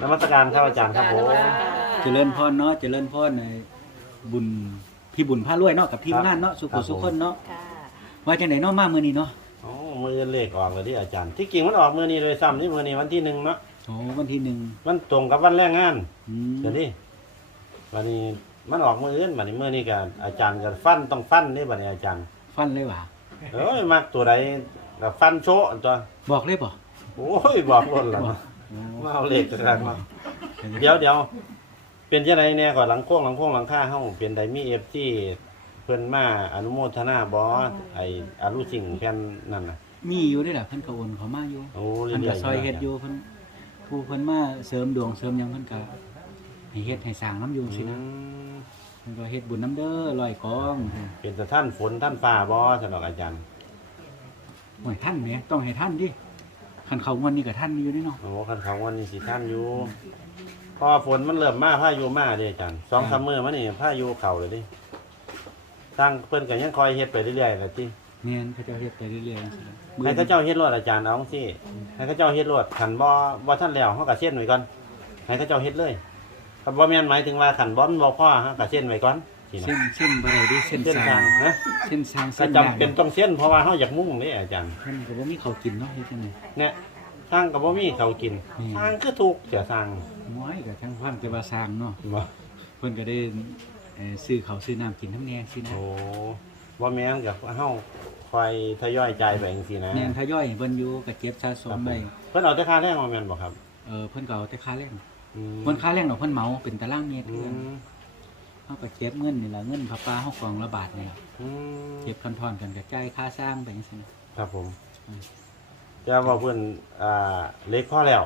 นมัสการครับอาจารย์ครับผม เจริญพรเนาะเจริญพรในบุญพี่บุญพารวยเนาะกับทีมงานเนาะสุขุสุขคนเนาะค่ะว่าจังไดเนาะมามื้อนี้เนาะโอ้มือเลขออกเลยที่อาจารย์ ที่จริงมันออกมือนี้เลยซ้ำที่มือนี้วันที่หนึ่งเนาะโอ้วันที่หนึ่งมันตรงกับวันแรงงานอืมเดี๋ยวนี้วันนี้มันออกมืออื่นวันนี้มือนี้กันอาจารย์กันฟันต้องฟันนี่บัดนี้อาจารย์ฟันเลยว่ะเอ้ยมักตัวใดกับฟันโชะตัวบอกเลยบ่โอ้ยบอกล้นละบอก เนาะโอ้มาเอาเลขกันมาเดี๋ยวเดี๋ยวเป็นจังไดแน่ก่อนหลังโค้งหลังโค้งหลังค่าเฮาเป็นไดมีเอฟที่เพิ่นมาอนุโมทนาบ่ไออารุสิ่งแค่นนั่นน่ะ มีอยู่ด้วยล่ะเพิ่นก็โอนเขามาอยู่โอ้เพิ่นเรื่ก็อยๆซอยเฮ็ดอยู่เพิ่นผู้เพิ่นมาเสริมดวงเสริมหยังเพิ่นก็ให้เฮ็ดให้สร้างน้ำอยู่อืสินะมเพิ่นก็เฮ็ดบุญน้ำเด้อลอยกองเป็นแต่ท่านฝนท่านฟ้าบ่สนอกอาจารย์โอ้ยท่านแหมต้องให้ท่านดิ คันเขาวันนี้ก็ท่านอยู่นี่เนาะ โอ้คันเขาวันนี้สิท่านอยู่พอฝนมันเริ่มมาพายุมาเด้อาจารย์สองสามมื้อมานี่พายุเข้าเลยดิทางเพิ่นก็ยังคอยเฮ็ดไปเรื่อยๆแหละติแม่นเขาเจ้าเฮ็ดไปเรื่อยๆจังซี่ล่ะให้เขาเจ้าเฮ็ดรวดอาจารย์เอาจังซี่ให้เขาเจ้าเฮ็ดรวดคันบ่บ่ทันแล้วเฮาก็เส้นไว้ก่อนให้เขาเจ้าเฮ็ดเลยคันบ่แม่นหมายถึงว่าคันบ่มันบ่พอเฮาก็เส้นไว้ก่อน สินะเส้นเส้นบ่ได้ดิเส้นเส้นสทาร้างงนะเส้นสร้างก็เส้นจำเป็นต้องเส้นเพราะว่าเฮาอยากมุ่งนี่อาจารย์เพิ่นก็บ่มีเขาวกินเนาะเฮ็ดจังได๋ เนี่ยสร้างกับบ่มีเขาวกินอืม สร้างคือถูกเสียสร้างน้อยก็ทั้งฟังแต่ว่าสร้างเนาะบ่เพิ่นก็ได้เอ่อซื้อข้าวซื้อน้ำกินทั้งแน่สินะโอ้บ่แม่นกับเฮาคอยทยอยจ่ายไปจังซี่นะแม่นทยอยให้เพิ่นอยู่ก็เก็บสะสครัมบผไว้มเพิ่นเอาแต่ค่าแรงมาแม่นบ่ครับเออเพิ่นก็เอาแต่ค่าแรงอืมเพิ่นค่าแรงดอกเพิ่นเหมาเป็นตารางเมตรอืเพิ่นม เฮาก็เก็บเงินนี่แหละเงินพระปาเฮากองละบาทนี่ล่ะอืมเก็บทอนๆกันก็จ่ายค่าสร้างไปจังซี่นะ ครับผมอืม จะว่าเพิ่นอ่าเล็กพ่อแล้ว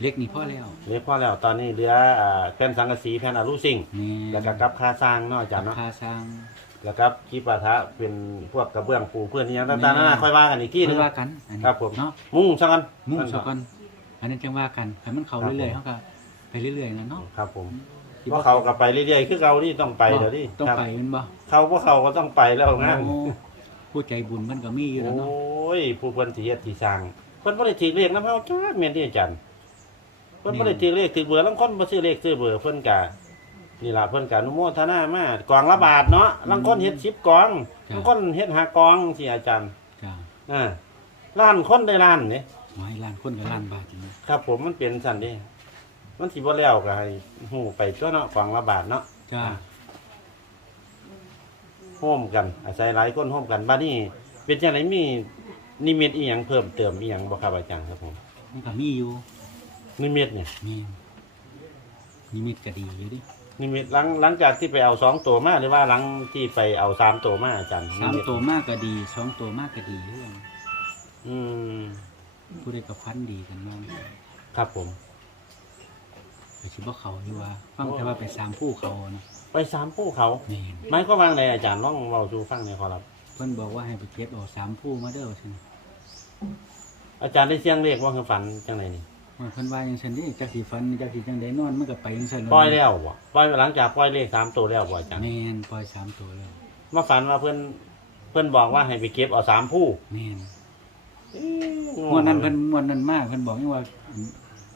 เล็กนี่พ่อแล้วเล็กพ่อแล้วตอนนี้เหลืออ่าแผ่นสังกะสีแผ่นอลูซิงแม่แล้วก็กับค่าสร้างเนาะอาจารย์กับเนาะค่าสร้างแล้วก็กีปะทะเป็นพวกกระเบื้องปูเพื้นอีหยังต่างๆแม่นั่นน่ะค่อยว่ากันอีกทีหนึง ค่อยว่ากันอันนี้ครับผม เนาะ มุ่งซะกัน มุ่งซะก่อนอันนี้จังว่ากันให้มันเข้าครับเรื่อยๆเฮาก็ไปเรื่อยๆนะเนาะครับผม คิดว่าเขาก็ไปเรื่อยๆคือเขานี่ต้องไปเดี๋ยวนี้ต้องครับไปแม่นบ่เขาพวกเขาก็ต้องไปแล้วงานโอ้ผู้ใจบุญมันก็มีอยู่แล้วเนาะโอ้ยผู้เพิ่นสิเฮ็ดสิสร้างเพิ่นบ่ได้ถือเลขนำเฮาจ้าแม่นที่อาจารย์เพิ่นบ่ได้ถือเลขถือเบอร์ลางคนบ่ซื้อเลขซื้อเบอร์เพิ่นก็นี่ล่ะเพิ่นก็อนุโมทนามากองละบาทเนาะลางคนเฮ็ด10กองลางคนเฮ็ด5กองสิอาจารย์จ้าอ่าล้านคนได้ล้านนี่หอยล้านคนกับล้านบาทจริงครับผมมันเป็นซั่นเด้ มันสิบ่แล้วก็ให้ฮู้ไปตัวเนาะกองละบาทเนาะจ้าร่วมกัน อาศัยหลายคนร่วมกันบัดนี้เป็นจังไดมีนิมิตอีหยังเพิ่มเติมอีหยังบ่ครับอาจารย์ครับผมมันก็มีอยู่นิมิตเนี่ยแม่นนิมิตก็ดีอยู่ดินิมิตหลังหลังจากที่ไปเอาสองตัวมาหรือว่าหลังที่ไปเอาสามตัวมาอาจารย์สามนิตตัวมากก็ดีสองตัวมากก็ดีเรื่องอืมผู้ใดกับฟันดีกันบ้างครับผม ไปชิบ่เขาอยู่ว่าฟังแต่ว่าไปสามผู้เขานะไปสามผู้เขาแม่นหมายก็วางในอาจารย์ลองเว้าสู่ฟังหน่อยขอรับเพิ่นบอกว่าให้ไปเก็บเอาสามผู้มาเด้อซั่นอาจารย์ได้เสียงเรียกว่าคือฝันจังไดนี่ว่าเพิ่นว่าจังซั่นนี่จักสิฟันจักสิจังไดนอนมันก็ไปจังซั่นปล่อยแล้วบ่ปล่อยหลังจากปล่อยเลขสามตัวแล้วบ่อาจารย์แม่นปล่อยสามตัวแล้วมาฝันว่าเพื่อนเพื่อนบอกว่าให้ไปเก็บเอาสามผู้แม่นเอ๊ะงวดนั้นเพิ่นงวดนั้นมาเพิ่นบอกยังว่า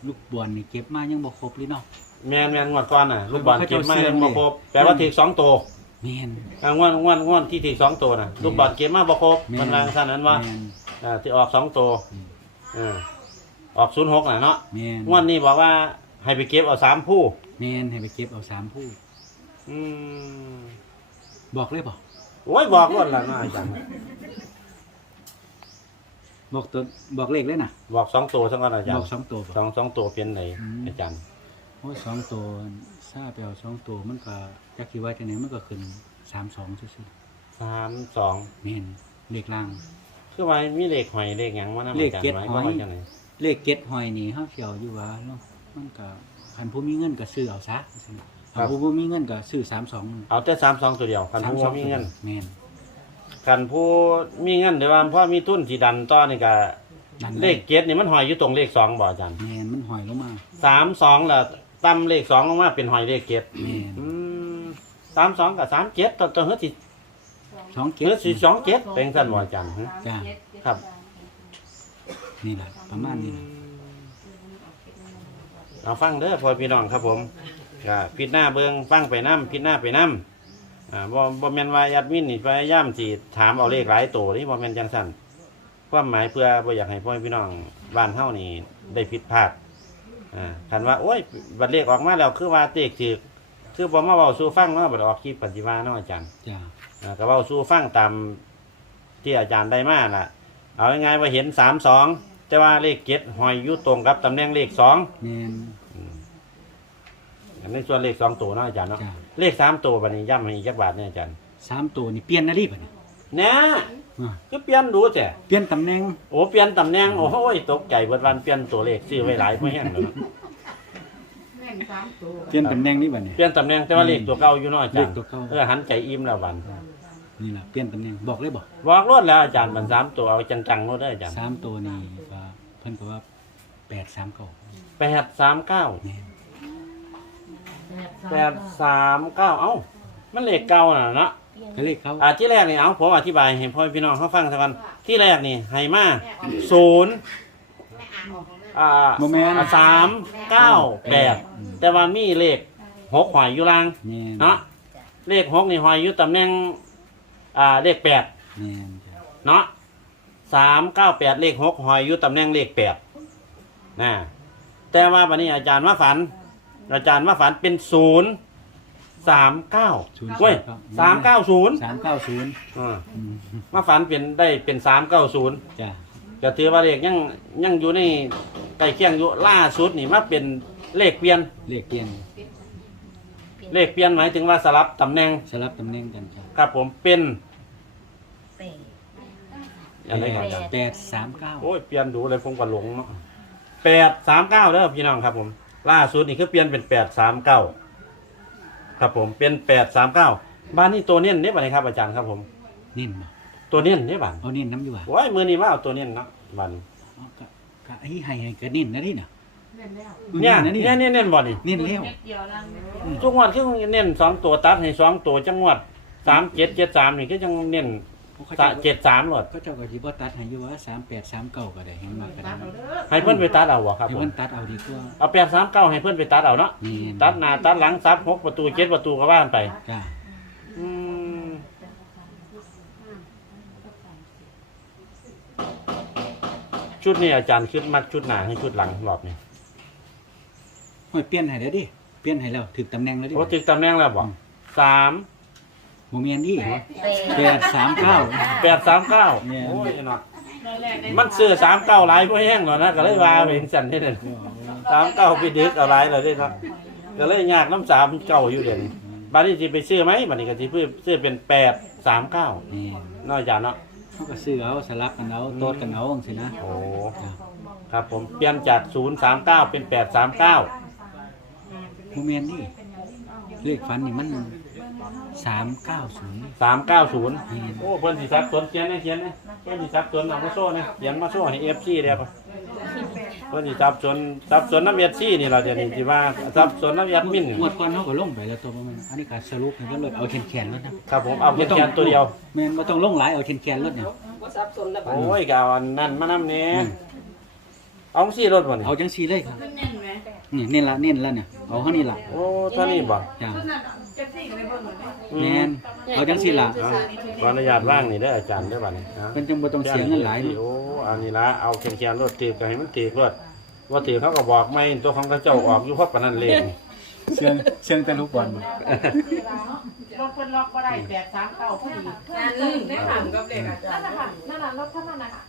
ลูกบอลนี่เก็บมายังบ่ครบเลยเนาะ แมนแมนงวดก่อนน่ะลูกบอลเขาเก็บมาเจ้าเสื่อยัมงบ่ดิครบแปลว่าถึกสองตัวแม่น อ่างวดงวดงวดที่ถึกสองตัวน่ะลูกบอลเก็บมาบ่ครบแม่น มันวางซั่นนั้นว่า แม่น อ่าที่ออกสองตัวอืมอ่าออกศูนย์หกน่ะเนาะแม่นงวดนี้บอกว่าให้ไปเก็บเอาสามผู้แม่นให้ไปเก็บเอาสามผู้ อืมบอกเลยบ่ โอ้ยบอกก่อนละเนาะอาจารย์ บอกตัวบอกเลขเลยน่ะบอกสองตัวสักก่อนอาจารบอกย์สองตัวบ่สองสองตัวเป็นไหนอืม อาจารย์โอ้ยสองตัวซาไปเอาสองตัวมันก็จักสิว่าจังไดมันก็ขึ้น32ซื่อสามสองๆแม่นเลขล่าง คือว่ามีเลขหอยเลขหยังวะนะเลขอาจารย์เจ็ดไว้หอย ว่าจังไดเลขเก็ดหอยนี่เฮาเที่ยวอยู่ว่าเนาะมันก็คันผู้มีเงินก็ซื้อเอาซะคันผู้บ่มีเงินก็ซื้อ32เอาแต่สามสองตัวเดียวคันผู้ว่ามีเงิน แม่น คันผู้มีเงินหรือว่าพ่อมีทุนสีดันต่อนี่ก็นั่นเลขเจ็ดนี่มันหอยอยู่ตรงเลขสองบ่อาจารย์แม่นมันหอยลงมาสามสองแล้วตั้มเลขสองลงมาเป็นหอยเลขเจ็ดแม่นอืมสามสองกับสามเจ็ดตัวตัวเฮือสิสองเก็เฮืดอสิสองเจ็ดเป็นสั้นบ่อาจารย์ฮะจ้าครับ นี่แหละประมาณนี้แหละเเอาฟังเด้อพ่อพี่น้องครับผมก็พิดหน้าเบิงฟังไปน้ำพิดหน้าไปน้ำ อ่าบ่บ่แม่นว่ายัดมินนี่พยายามสิถามเอาเลขหลายตัวนี่บ่แม่นจังซั่นความหมายเพื่อบ่อยากให้พ่อพี่น้องบ้านเฮานี่ได้ผิดพลาดอ่าคันว่าโอ้ยบัดเลขออกมาแล้วคือว่าเตกถือคือบ่มาเว้าสู่ฟังเนาะบัดออกคลิปปฏิวัติเนาะอาจารย์จ้าอ่าก็เว้าสู่ฟังตามที่อาจารย์ได้มาน่ะ เอาง่ายๆว่าเห็นสามสองแต่ว่าเลขเจ็ดหอยอยู่ตรงกับตำแหน่งเลขสองแม่นอันนี้ส่วนเลขสองตัวเนาะอาจารย์เนาะจ้า เลขสามตัวบัดนี้ย่ำให้อีกจักบาทเนี่ยอาจารย์สามตัวนี่เปลี่ยนนะดิบัดนี้เนี่ยอ่าก็เปลี่ยนดูแต่เปลี่ยนตำแหน่งโอ้เปลี่ยนตำแหน่งโอ้ยตกใจเบิดวันเปลี่ยนตัวเลขซื้อไว้หลายเพื่อแห้งเลยเนาะแม่นสามตัวเปลี่ยนตำแหน่งนี่บัดนี้ เปลี่ยนตำแหน่งแต่ว่าเลขตัวเก่าอยู่เนาะอาจารย์เลขตัวเก่าเออหันใจอิ่มแล้ววันนี่ล่ะเปลี่ยนตำแหน่งบอกเลยบอกบอกรถแล้วอาจารย์มันสามตัวเอาจังๆรถได้ออาจารย์สามตัวนี่ว่าเพิ่นก็ว่าแปดสามเก้าแปดสามเก้าแม่น แปดสามเก้าเอ้า มันเลขเก่าน่ะเนาะก็เลขเขาอ่าที่แรกนี่เอาผมอธิบายให้พ่อพี่น้องเขาฟังสักวันที่แรกนี่ให้มาศูนย์อ่าโมแมนสามเก้าแปดแต่ว่ามีเลขหกหอยอยู่ล่าง แม่นเนาะเลขหกนี่หอยอยู่ตำแหน่งอ่าเลขแปดแม่นจ้ะเนาะสามเก้าแปดเลขหกหอยอยู่ตำแหน่งเลขแปดนะแต่ว่าวันนี้อาจารย์ว่าฝัน อาจารย์ว่าฝันเป็นศูนย์สามเก้าศูนย์เว้ยสามเก้าศูนย์สามเก้าศูนย์อ่าอืมมาฝันเป็นได้เป็นสามเก้าศูนย์จ้ะก็ถือว่าเลขยังยังอยู่ในใกล้เคียงอยู่ล่าสุดนี่มาเป็นเลขเปลี่ยน เลขเปลี่ยนเลขเปลี่ยนหมายถึงว่าสลับตำแหน่งสลับตำแหน่งกันจ้ะครับผมเป็นแปดอะไรครับอาจารย์แปดสามเก้าโอ้ยเปลี่ยนดูเลยผมก็หลงเนาะแปดสามเก้าเด้อพี่น้องครับผม ล่าสุดนี่คือเปลี่ยนเป็นแปดสามเก้าครับผมเป็นแปดสามเก้าบ้านนี้ตัวเน้นเนี่ยบ้านครับอาจารย์ครับผม นิ่นบ่ตัวเน้นเนี่ยบ้านเอานิ่นน้ำอยู่ว่ะโอ้ยมือนี้ว่าเอาตัวเน้นเนาะบ้านเอากะกะไอ้ให้ให้ก็นิ่นนะนี่น่ะแม่นแล้วเนี่ยนะนี่เนี่ยเนี่ยเน้นบ่นี่นิ่นแล้วเม็ดเดียวล่างเม็ดเดียว ทุกงวันคือเน้นสองตัวตัดให้สองตัวจังหวัดสามเจ็ดเจ็ดสามนี่ก็ยังเน้น เขาสะเจ้าเจ็ดสามหลดเขาเจ้าก็สิบ่ตัดให้อยู่ว่าสามแปดสามเก้าก็ได้เห็นมากก็ตัได้ดเอาเด้อให้เพื่อนไปตัดเอาวะครับให้ผมเพิ่นตัดเอาดีกว่าเอาแปดสามเก้าให้เพื่อนไปตัดเอาเนาะนี่ตัดหน้าตัดหลังซับหกประตูเจ็ดประตูก็ว่านไปจ้ะอืมชุดนี้อาจารย์คิดมักชุดหน้าให้ชุดหลังรอบนี้ห้อยเปลี่ยนให้แล้วดิเปลี่ยนให้แล้วถึกตำแหน่งแล้วดิ โอ้ติดตำแหน่งแล้วบอกสาม บ่แม่นดิแปดแปดสามเก้าแปดสามเก้าเนี่ยโอ้ยเนาะร้อยแรกได้มันซื้อสามเก้าหลายพวกแห้งหรอนะก็เลยว่าเป็นสันนี่เลยสามเก้าไปดึกเอาไรเลยได้ครับก็เลยยากน้ำสามเก้าอยู่เดี๋ยวนี้บัดนี้จะไปซื้อไหมบัดนี้ก็จะซื้อซื้อเป็นแปดสามเก้านี่นอกจากเนาะเขาก็ซื้อเอาสลับกันเอาโตดกันเอาจังซี่นะโอ้จ้ะครับผมเปลี่ยนจากศูนย์สามเก้าเป็นแปดสามเก้าบ่แม่นดิเลขฝันนี่มัน สามเก้าศูนย์สามเก้าศูนย์นี่โอ้เพิ่นสิซับสนเขียนนะเขียนนะเพิ่นสิซับสนเอามาโซ่นะเขียนมาโซ่ให้เอฟซีเดียวครับเพิ่นสิซับสนซับสนน้ำเอฟซีนี่เราเดี๋ยวนี้ที่ว่าซับสนน้ำยัดมินงวดก่อนเขาก็ลงไปแล้วตัวประมาณอันนี้ก็สรุปให้ก็ลดเอาแขนๆลดนะครับผมเอาเขียนตัวเดียวแม่นบ่ต้องลงหลายเอาแขนๆลดเนี่ยโอ้ยกเอาอันนั่นมานำเนี่ยเอาซี่รถบ่นี่เอาจังซี่เลยครับขึ้นแน่นไหมนี่เน้นละเน้นละเนี่ยเอาเท่านี้ล่ะโอ้เท่านี้บ่จ้ะขึ้นน่ะเจ็ดสี่ก็ได้เบิ่งเหมือนกันอืแม่นเอาจังซี่ล่ะเอาขออนุญาตว่างนี่เด้ออาจารย์เด้อบัดนี้นะเพิ่นจังบ่ต้องเสียเงินหลายนี่โอ้อันนี้ละเอาแขนๆรถตีก็ให้มันตีรถว่าตีเขาก็บอกไม่ตัวของเขาเจ้าออกอยู่เพราะปานนั้นเลงเชิงเชิงแต่ลูกบอลรถเพิ่นล็อกบ่ได้แปดสามเก้าพอดีนั่นหนึ่งได้ค่ะกับเลขอาจารนั่นย์นะคะนั่นน่ะรถท่านนั่นนะคะ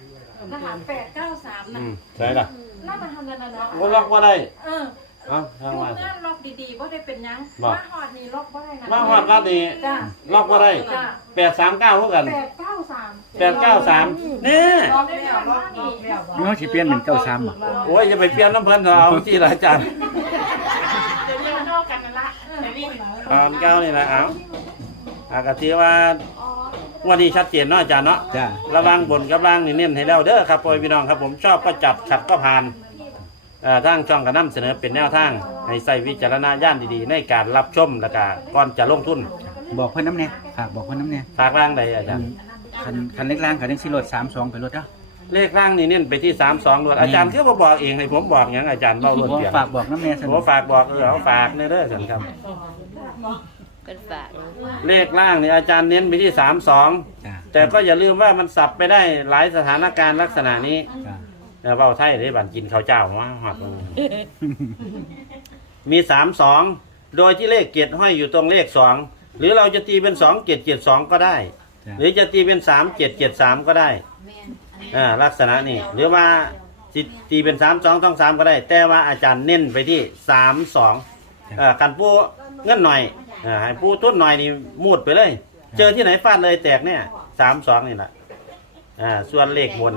นะคะแปดเก้าสามนะอืมใช่ล่ะนั่นน่ะทำนั่นน่ะเนาะว่าล็อกว่าได้ เออ เอ้าทางดูว่านั่นล็อกดีๆว่าได้เป็นหยังบอกมาหอดนี่ล็อกบ่ได้นะมาฮอดวัดนี่จ้าล็อกว่าได้จ้าแปดสามเก้าเท่ากันแปดเก้าสามแปดเก้าสามนี่ล็อกแล้วล็อกล็อกแล้วเนาะสิเปลี่ยนเป็น93บ่ โอ้ยอย่าไปเปลี่ยนน้ำเพิ่นเถอะเอาที่ละอาจารย์เดี๋ยวเรียกนอกกันนั่นละเออแต่นี่ตอนเก้านี่นะเอาอากาศที่ว่าวันนี้ชัดเจนเนาะอาจารย์เนาะ จ้ะระวังบนกับล่างนี่เน้นให้แล้วเด้อครับพ่อพี่น้องครับผมชอบก็จัดขัดก็ผ่านเอ่อทางช่องกระนำเสนอเป็นแนวทาง ให้ใส่วิจารณญาณดีๆ ในการรับชมและก็ก่อนจะลงทุนบอกเพิ่นน้ำแน่ฝากบอกเพิ่นน้ำแน่ฝากร่างใดอาจารย์ คันคันเล็กล่างก็จังสิลด32ไปลดเด้อเลขร่างนี่เน้นไปที่สามสองด้วยอาจารย์คือบ่บอกเองให้ผมบอกอย่างอาจารย์เล่าผเรื่องมเดียวฝากบอกน้ำแน่สผมนุกฝากบอกเออเอาฝากเนี่ยเด้อสันครับ เป็นฝากเลขล่างนี่อาจารย์เน้นไปที่สามสองจ้าแต่ก็อย่าลืมว่ามันสับไปได้หลายสถานการณ์ลักษณะนี้ จ้าเออเว้าไทยได้บันกินข้าวเจ้ามาหอดมือมีสามสองโดยที่เลขเกียรติห้อยอยู่ตรงเลขสองหรือเราจะตีเป็นสองเกียรติเกียรติสองก็ได้ จ้าหรือจะตีเป็นสามเจ็ดเจ็ดสามก็ได้อ่าลักษณะนี้หรือว่าสิตีเป็นสามสองต้องสามก็ได้ แต่ว่าอาจารย์เน้นไปที่สามสองกันปูเงินหน่อยอ่าให้ปูตุ้นหน่อยนี่มูดไปเลย เจอที่ไหนฟาดเลยแตกเนี่ยสามสองนี่แหละอ่าส่วนเลขบน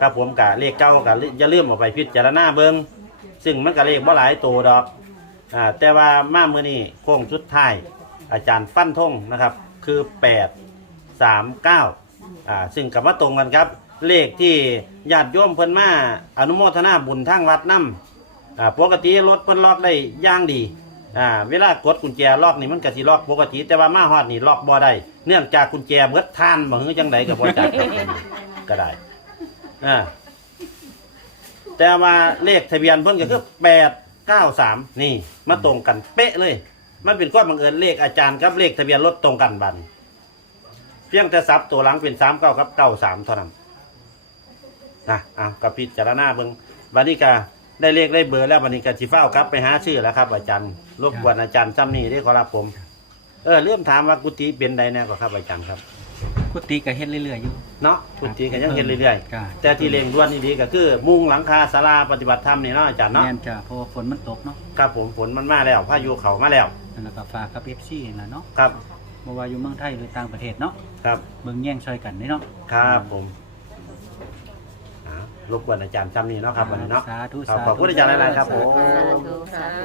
ครับผมกะเลขเก้ากะอย่าลืมออกไปพิจารณาเบิงซึ่งมันกะเลขบ่หลายตัวดอกอ่าแต่ว่ามามือนี้โค้งสุดท้ายอาจารย์ฟันธงนะครับ คือแปดสามเก้าอ่าซึ่งกับว่าตรงกันครับ เลขที่ญาติโยมเพิ่นมาอนุโมทนาบุญทางวัดนํอ่าปกติรถเพิ่นล็อกได้ย่างดีอ่าเวลากดกุญแจล็อกนี่มันก็สิล็อกปกติ แต่ว่ามาฮอดนี่ล็อกบ่ได้เนื่องจากกุญแจเบิดท่านบ่ฮือจังไดก็บ่จักครับก็ได้ อ่าแต่ว่าเลขทะเบียนเพิ่นก็คือ893นี่ มาตรงกันเป๊ะเลย มันเป็นความบังเอิญเลขอาจารย์กับเลขทะเบียนรถตรงกันบัดนเพียงแต่ซับตัวหลังเป็นสามเก้ากับเก้าสามเท่านั้นนะอะกับพิจารณาเบิ่งบัดนี้ก็ได้เลขได้เบอร์แล้วบัดนี้ก็สิฟ้าวกลับไปหาชื่อแล้วครับ อาจารย์รบกวนอาจารย์ซ้ำนี่ได้ขอรับผม เออเริ่มถามว่ากุฏิเป็นใดแน่ก็ครับอาจารย์ครับ กุฏิก็เฮ็ดเรื่อยๆอยู่ เนาะกุฏิก็ยังเห็นเรื่อยจ้าๆแต่ที่เร่งด่วนนี่ดีก็คือ มุงหลังคาศาลาปฏิบัติธรรมนี่เนาะอาจารย์เนาะแม่นจ้าเพราะว่าฝนมันตกเนาะครับผมฝนมันมาแล้วพายุเขามาแล้วนั่นแหละก็ฝากกับ FC นั่นล่ะเนาะครับบ่ว่าอยู่เมืองไทยหรือต่างประเทศเนาะครับเบิ่งแย่งช่วยกันนี่เนาะครับผมอ่ารบกวนอาจารย์ซ้ำนี่เนาะครับวันนี้เนาะสาธุครับสาธุ ขอบคุณอาจารย์หลายๆครับผม สาธุ